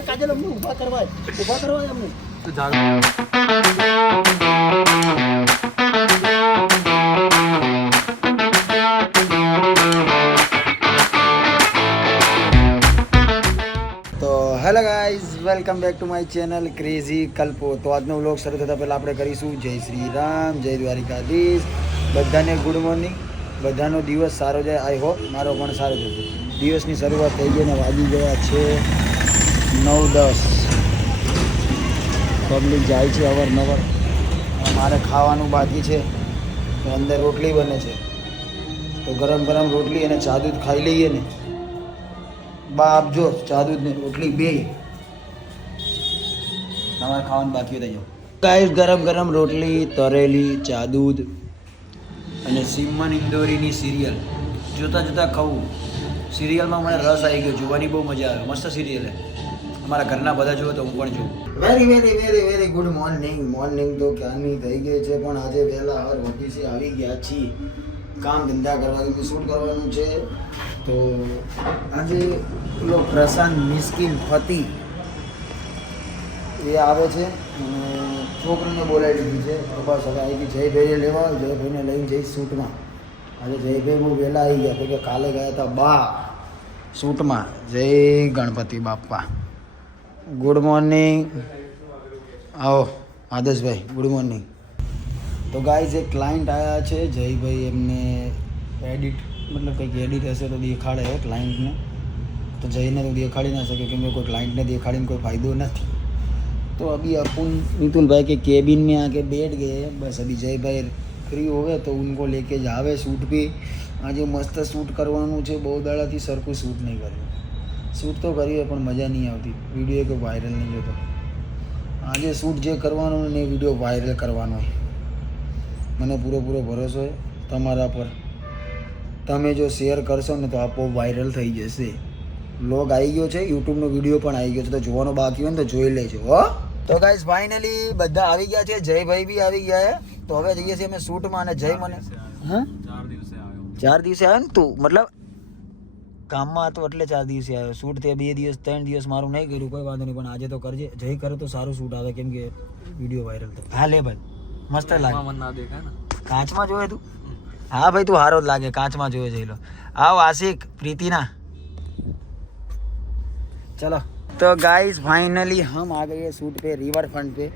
ભાઈ કાજલ અમને ઊભા કરવાય અમને તો જાવ તો hello guys welcome back to my channel crazy Kalpo. તો આજનો વ્લોગ શરૂ થતાં પહેલાં આપણે કરીશું જય શ્રી રામ, જય દ્વારિકાધીશ. બધાને ગુડ મોર્નિંગ. બધાનો દિવસ સારો જાય. આઈ હોપ મારો પણ સારો જશે. દિવસની શરૂઆત થઈ ગઈ ને વાગી ગયા છે 9:10. પબ્લિક જાય છે અવારનવાર. મારે ખાવાનું બાકી છે તો અંદર રોટલી બને છે તો ગરમ ગરમ રોટલી અને ચા દૂધ ખાઈ લઈએ ને. બા આપજો ચા દૂધ ને રોટલી બે. તમારે ખાવાનું બાકી થઈ જાવ ગાઈસ. ગરમ ગરમ રોટલી, તરેલી, ચા દૂધ અને સિમન ઇન્દોરીની સિરિયલ જોતાં જોતાં ખાવું. સિરિયલમાં મને રસ આવી ગયો, જોવાની બહુ મજા આવે. મસ્ત સિરિયલ છે. અમારા ઘરના બધા જુઓ તો હું પણ જોઉં. Very very very very good morning તો ક્યારની થઈ ગઈ છે પણ આજે વહેલા હર ઓફિસે આવી ગયા છીએ. કામ ધંધા કરવાનું, શૂટ કરવાનું છે. તો આજે પેલો પ્રશાંત મિસ્કિન ફતી એ આવે છે અને છોકરીને બોલાવી લીધી છે. તો બસ હવે આવી ગઈ જયભાઈને લેવા. જયભાઈને લઈને જઈશ શૂટમાં. આજે જયભાઈ બહુ વહેલા આવી ગયા કે કાલે ગયા હતા બા શૂટમાં. જય ગણપતિ બાપ્પા. Good morning. આવો આદર્શભાઈ, ગુડ મોર્નિંગ. તો ગાઈઝ એક ક્લાયન્ટ આવ્યા છે જયભાઈ, એમને એડિટ મતલબ કંઈક એડિટ હશે તો દેખાડે ક્લાયન્ટને. તો જઈને તો દેખાડી ના શકે કેમ કે કોઈ ક્લાइंट ने देखाड़ीने कोई फ़ायदो नहीं. तो अभी अपन मितुल भाई के केबिन में आके बैठ गए. बस अभी जय भाई फ्री हो गए तो उनको लेके जावे शूट पे. आज मस्त शूट करवानुं छे. बहुत दाड़ाथी सरखुं शूट नहीं कर्युं. शूट तो करीए पण मजा नहीं आवती. विडियो कोई वायरल नहीं जतो. आज शूट जे करवानुं ने विडियो वायरल करवानो है. મને પૂરો ભરોસો છે તમારા પર. તમે જો શેર કરશો ને તો આપો વાયરલ થઈ જશે. વ્લોગ આવી ગયો છે, યુટ્યુબનો વિડીયો પણ આવી ગયો છે. તો જોવાનો બાકી હોય ને તો જોઈ લેજો હો. તો ગાઈઝ ફાઇનલી બધા આવી ગયા છે. જયભાઈ બી આવી ગયા છે. તો હવે જઈએ છીએ અમે શૂટમાં. અને જય મને 4 દિવસે આવ્યો ને તું, મતલબ કામમાં હતો એટલે 4 દિવસે આવ્યો. શૂટ તે 2 દિવસ 3 દિવસ મારું નહીં કર્યું, કોઈ વાંધો નહીં. પણ આજે તો કરજે. જય કરે તો સારું શૂટ આવે કેમ કે વિડીયો વાયરલ થાય. હા લે ભાઈ, મસ્ત લાગે. કાચમાં જોયે તું? હા ભાઈ તું હારો જ લાગે. કાચમાં જોયે જઈ લો. આવ આશિક પ્રીતિના. चलो तो गाइस फाइनली हम आ गए शूट पे, रिवर फ्रंट पे.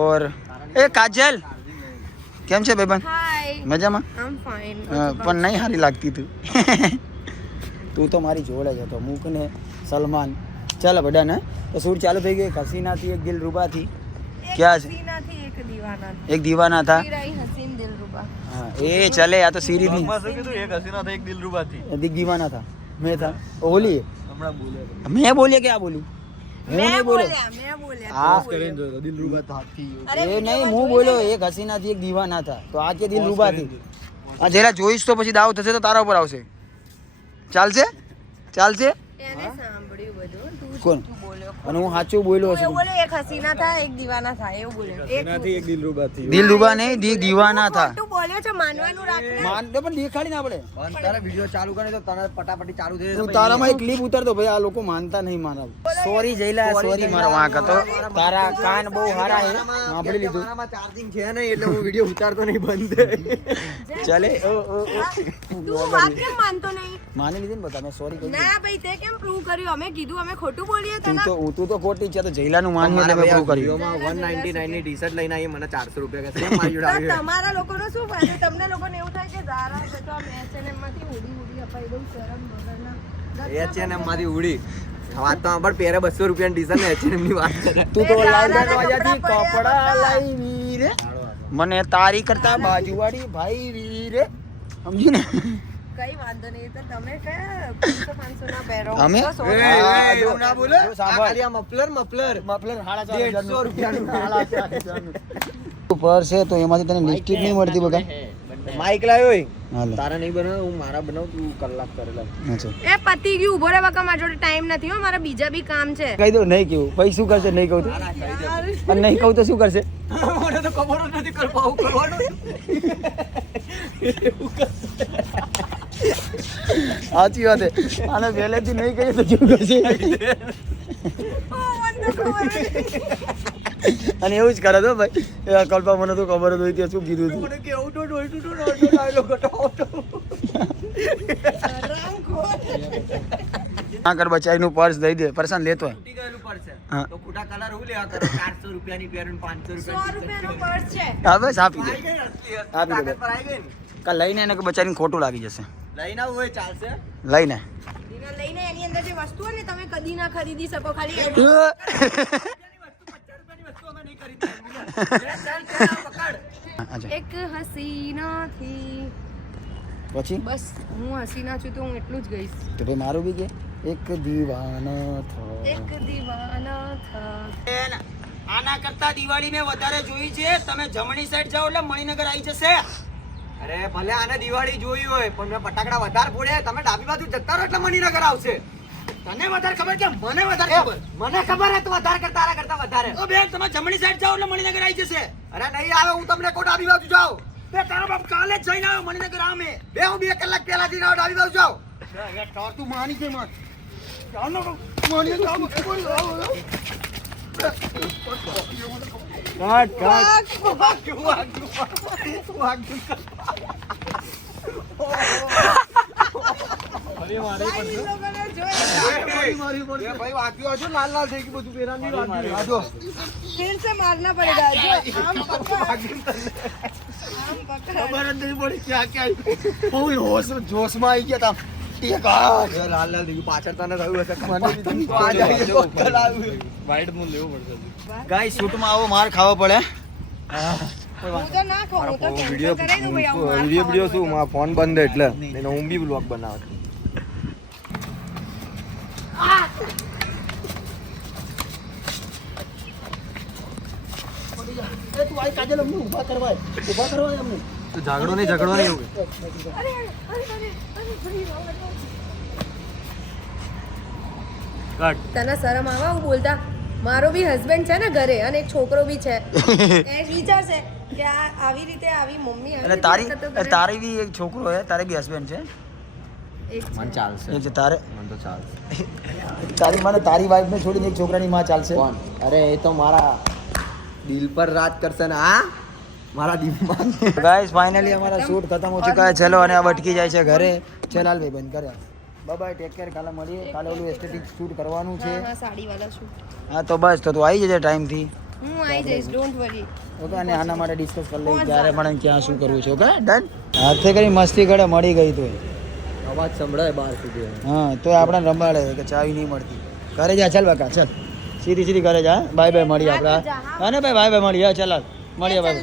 और ए काजल કેમ છે બેબન? હાય મજામાં? આમ ફાઇન. પણ નહીં હારી લાગતી તું. તું તો મારી જોડે જ હતો. મૂક ને સલમાન. ચાલો બધા ને તો શૂટ ચાલુ થઈ ગઈ. હસીના થી એક દિલરુબા થી. ક્યાં છે? હસીના થી એક દીવાના. એક દીવાના था. હસીન દિલરુબા. हाँ ए चले या तो सीरी थी. એક હસીના था, એક દિલરુબા थी. एक दीवाना था. मैं था ओली. હમણાં બોલે मैं बोलिए क्या बोलूं? હું નહીં બોલ્યો. મેં બોલ્યા. હા કરીને જોયો દિલરુબા था थी. એ નહીં હું બોલ્યો. એક હસીના થી એક દીવાના था. તો આ કે દિલરુબા થી. આ જરા જોઈશ તો પછી દાવ થશે તો તારા ઉપર આવશે. ચાલશે? ચાલશે? એને સાંભળ્યું બધું. તું કોણ? તું બોલ્યો. અને હું સાચું બોલ્યો તું છું. એવું બોલ્યો એક હસીના થા એક દીવાના થા એવું બોલ્યો. હસીનાથી એક દિલરુબા थी. દિલરુબા નહીં દીવાના था. તું બોલ્યો છે માનવાનું રાખ. માનતો પણ દેખાડી ના પડે. તારા વિડિયો ચાલુ કરે તો તને પટાપટી ચાલુ થઈ હું તારામાં એક ક્લિપ ઉતારતો ભાઈ. આ લોકો માનતા નહીં મારા. સોરી જઈલા, સોરી મારો વાંક હતો. તારા કાન બહુ સારા છે. સાંભળી લીધું. ચાર્જિંગ છે નહીં એટલે હું વિડિયો ઉતારતો નહીં બંધ. ચાલે તું વાત કેમ માનતો નહીં? માની લીધી ને તમે સોરી કહી. ના ભાઈ તે કેમ પ્રૂવ કર્યું? અમે કીધું અમે ખોટું બોલીએ તું તને. તો ખોટી છે. તો જઈલાનું માન્યું એટલે મેં પ્રૂવ કર્યું. 199 ની ટી-શર્ટ લઈને આવી, મને 400 રૂપિયા કે સેમ મારી જોડે તો આવ્યો. તમારા લોકોનો શું ફાયદો? તમને લોકોને એવું થાય કે ઝારા છે તો આમ H&M માંથી ઉડી અપાઈ દઉં શરમ વગરના. H&M માંથી ઉડી વાત તો પણ પહેરે 200 રૂપિયાની ટી-શર્ટ ને H&M ની વાત કરે. તું તો લાઈન વાજાથી કપડા લાવી રે. મને તારી કરતા બાજુવાળી ભાઈ વીરે. સમજી ને? કઈ વાંધો નહીં. તો તમે કયા 500 ના પહેરો? અમે? તો સો- એવું ના બોલે. જો સાંભળ. ખાલી આ મફલર મફલર 150 રૂપિયાનું. પર છે તો એમાંથી તને લિપસ્ટિક નહીં મળતી બકા. માઈક લાવ્યો હોય. હાલે. તારા નહીં બનાવ, હું મારા બનાવ, તું કલાક કરેલા. અચ્છા એ પતી ગયું. ઉભો રે બકા, મારા જોડે ટાઈમ નથી હો. મારા બીજા બી કામ છે. કહી દો નહીં કેવું. પછી શું કરશે? નહીં કહું તો અને નહીં કહું તો શું કરશે? મને તો ખબર જ નથી કર પાઉ કરવાનું. સાચી વાત છે. આને પહેલેથી નહીં કહીએ તો શું કરશે? ઓ અને એવું જ કરે તો ભાઈ એ કલ્પા મને તો ખબર જ હોય કે શું કીધું હતું મને કેવું તો ડાયલોગ હા કર બચાઈનું પર્સ દઈ દે પરસાન લેતો હોય તૂટી ગયેલું પડશે હા. તો ખોટા કલર હું લેવા કરો 400 રૂપિયાની પેર અને 500 100 રૂપિયાની રૂપિયાનો પર્સ છે. હા બસ આપી દે આવી ગઈ ને અસલી આપી તાકાત દે. પર આવી ગઈ ને કાલ લઈને એને કે બચારીને ખોટું લાગી જશે લઈને આવું હોય ચાલશે લઈને એના લઈને એની અંદર જે વસ્તુ હોય ને તમે કદી ના ખરીદી શકો ખાલી એક હસીના થી પછી બસ હું હસીના છું તો હું એટલું જ ગઈશ. તો ભાઈ મારું બી કે એક દીવાનો થો એક દીવાના થા. આના કરતા દિવાળી મેં વધારે જોઈ છે. તમે જમણી સાઈડ જાઓ એટલે મણિનગર આવી જશે. અરે ભલે આને દિવાળી જોઈ હોય પણ મેં ફટાકડા વધારે ફોડ્યા તમે ડાબી બાજુ જતા રહો એટલે મણિનગર આવશે તને વધારે ખબર કે મને વધારે ખબર? મને ખબર હે તું વધારે કરતા આના કરતા વધારે તો બેન તમે જમણી સાઈડ જાઓ એટલે મણિનગર આવી જશે. અરે નહીં આવે હું તમને કહું ડાબી બાજુ જાઓ બે તારો બાપ કાલે જ જઈને આવ્યો મણિનગર આમે. બે હું 2 કલાક પહેલા જઈને આવ્યો ડાબી બાજુ જાઓ તું માની છે મત. ચાલો માની જાઓ. ભાઈ, ઈ લોકોને જોઈ ભાઈ વાગ્યું હજુ લાલ લાલ થઈ ગયું બધું પેરાની વાગ્યું फिर से मारना पड़ेगा जो आम पकड़ आम पकड़ ખબર જ નહીં પડી ક્યાં ક્યાં ફૂલ હોશ જોશમાં આવી ગયા તા. લાલ લાલ થઈ ગયું પાછળ તને થયું હશે ગાઈસ શૂટમાં આવો માર ખાવો પડે હું તો ના ખાઉં હું તો કેન્સલ કરાવી દઉં ભાઈ આવું માર વિડીયો શું મારો ફોન બંધ એટલે એને હું બી બ્લોગ બનાવત તું આ કાજલ અમને ઊભા કરવાય અમને તો ઝઘડો નહીં એવું અરે અરે અરે તને શરમ આવે હું બોલતા મારો બી હસબન્ડ છે ને ઘરે અને એક છોકરો બી છે એ વિચારશે કે આ આવી રીતે આવી મમ્મી આવી એટલે રીતે કરતો કરે. તારી બી એક છોકરો હે તારે બી હસબન્ડ છે એક છે. મને ચાલશે એક છે તારે મને તો ચાલશે તારી મને તારી વાઈફ ને છોડીને એક છોકરાની માં ચાલશે કોણ અરે એ તો મારા દિલ પર રાજ કરશે ને આ મારા દિલમાં ગાઈસ ફાઇનલી અમારા શૂટ ખતમ હો ચુકા है ચલો અને આ અટકી જાય છે ઘરે ચલ હાલ ભાઈ બંધ કર્યા બાય બાય ટેક કેર કાલે મળીએ કાલે ઓલું એસ્થેટિક શૂટ કરવાનું છે હા હા સાડી વાળા શૂટ હા તો બસ તો તું આવી જજે ટાઈમથી હું આવી જઈશ ડોન્ટ વરી ઓકે અને આના માટે ડિસ્કસ કરી લઈએ ક્યારે પણ ક્યાં શું કરવું છે ઓકે ડન હાથે કરી મસ્તી કરે મળી ગઈ તો અવાજ સંભળાય બહાર સુધી હા તો આપણે રંબાડે કે ચાવી નહીં મળતી ઘરે જા ચાલ બકા ચાલ સીધી ઘરે જા બાય બાય મળીએ આપણે હા ને ભાઈ બાય બાય મળીએ ચાલ હાલ મળીએ બાય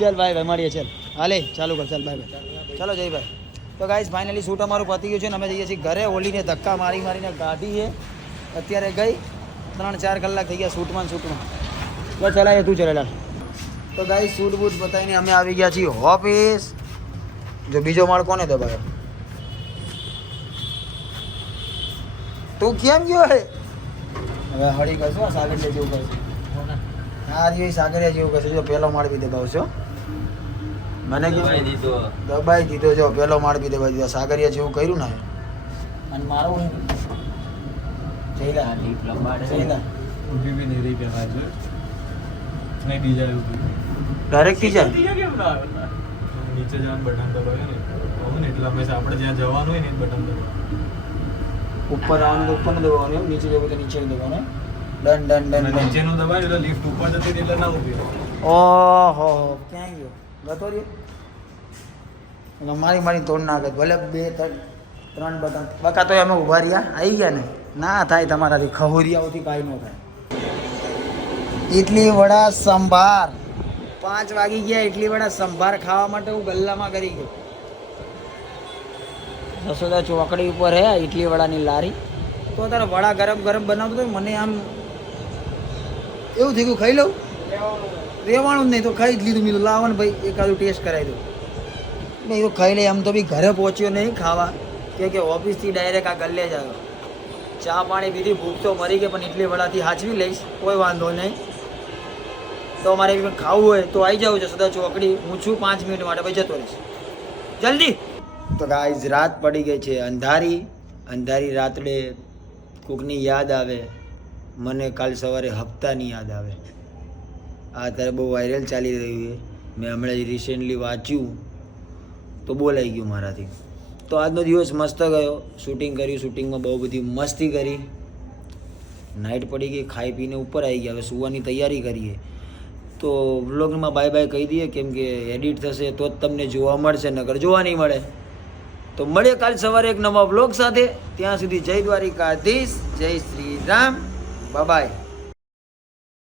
ચાલ બાય બાય મળીએ ચાલ હાલે ચાલુ કર ચાલ બાય બાય ચાલો જયભાઈ તો ગાઈસ ફાઇનલી શૂટ અમારું પતી ગયું છે ને અમે જઈએ છીએ ઘરે ઓલીને ધક્કા મારીને ગાડી છે અત્યારે ગઈ 3-4 કલાક થઈ ગયા શૂટમાં બસ ચલાય તું ચલે તો ગાઈસ શૂટ બૂટ બતાવીને અમે આવી ગયા છીએ ઓફિસ જો બીજો માળ કોને દબાયો તું કેમ ગયો હે હવે હળી કરશો સાગરિયા જેવું કરશે હા રે સાગરિયા જેવું કરશે જો પહેલો માળ બી દબાવશો મને દબાઈ દીધો જો પહેલો માળ બી દબાઈ દીધો સાગરિયા જેવું કર્યું ને અને મારો જઈલા ઊભી બી નહીં રહી કહેવાય છે નહીં બી જાય ઊભી ડાયરેક્ટ થી જાય નીચે જવાનું બટન દબાવે ને કહું ને એટલે હંમેશા આપણે જ્યાં જવાનું હોય ને એ બટન દબાવે ઉપર આવવાનું તો ઉપર દબાવવાનું નીચે જવું તો નીચે દબાવવાનું ડન ડન ડન અને નીચેનું દબાવે એટલે લિફ્ટ ઉપર જતી રહી એટલે ના ઊભી રહે ઓહો ક્યાં ગયો ગતો રહ્યો મારી તોડ નાખે ભલે 2-3 બટન બકા તો અમે ઊભા રહ્યા આવી ગયા ને ના થાય તમારાથી ખહુરિયાઓથી કાંઈ ન થાય ઇડલી વડા સંભાર 5 વાગી ગયા ઇડલી વડા સંભાર ખાવા માટે હું ગલ્લામાં કરી ગયો જસોદા ચોકડી ઉપર હે ઇડલી વડાની લારી તો તારે વડા ગરમ ગરમ બનાવતો તો મને આમ એવું થઈ ગયું ખાઈ લઉં રહેવાનું જ નહીં તો ખાઈ જ લીધું મીધું લાવો ને ભાઈ એકાદું ટેસ્ટ કરાવી દઉં નહીં તો ખાઈ લે આમ તો બી ઘરે પહોંચ્યો નહીં ખાવા કે ઓફિસથી ડાયરેક્ટ આ ગલ્લે જ આવ્યો ચા પાણી પીધી ભૂખ તો મરી ગઈ પણ ઇડલી વડાથી હાચવી લઈશ કોઈ વાંધો નહીં તો મારે ખાવું હોય તો આવી જાવ છે સદા ચોકડી હું છું 5 મિનિટ માટે પછી જતો રહીશ જલ્દી તો ગાઈઝ રાત પડી ગઈ છે અંધારી રાત્રે કોકની યાદ આવે મને કાલ સવારે હપ્તાની યાદ આવે. આ અત્યારે બહુ વાયરલ ચાલી રહ્યું છે. મેં હમણાં જ રિસેન્ટલી વાંચ્યું તો બોલાઈ ગયું મારાથી. તો આજનો દિવસ મસ્ત ગયો. શૂટિંગ કર્યું, શૂટિંગમાં બહુ બધી મસ્તી કરી. નાઇટ પડી ગઈ, ખાઈ પીને ઉપર આવી ગયા. હવે સુવાની તૈયારી કરીએ. તો વ્લોગમાં બાય બાય કહી દઈએ, કેમ કે એડિટ થશે તો જ તમને જોવા મળશે, નકર જોવા નહીં મળે. તો મળીએ કાલ સવારે એક નવા વ્લોગ સાથે. ત્યાં સુધી જય દ્વારિકાધીશ, જય શ્રી રામ, બાય બાય.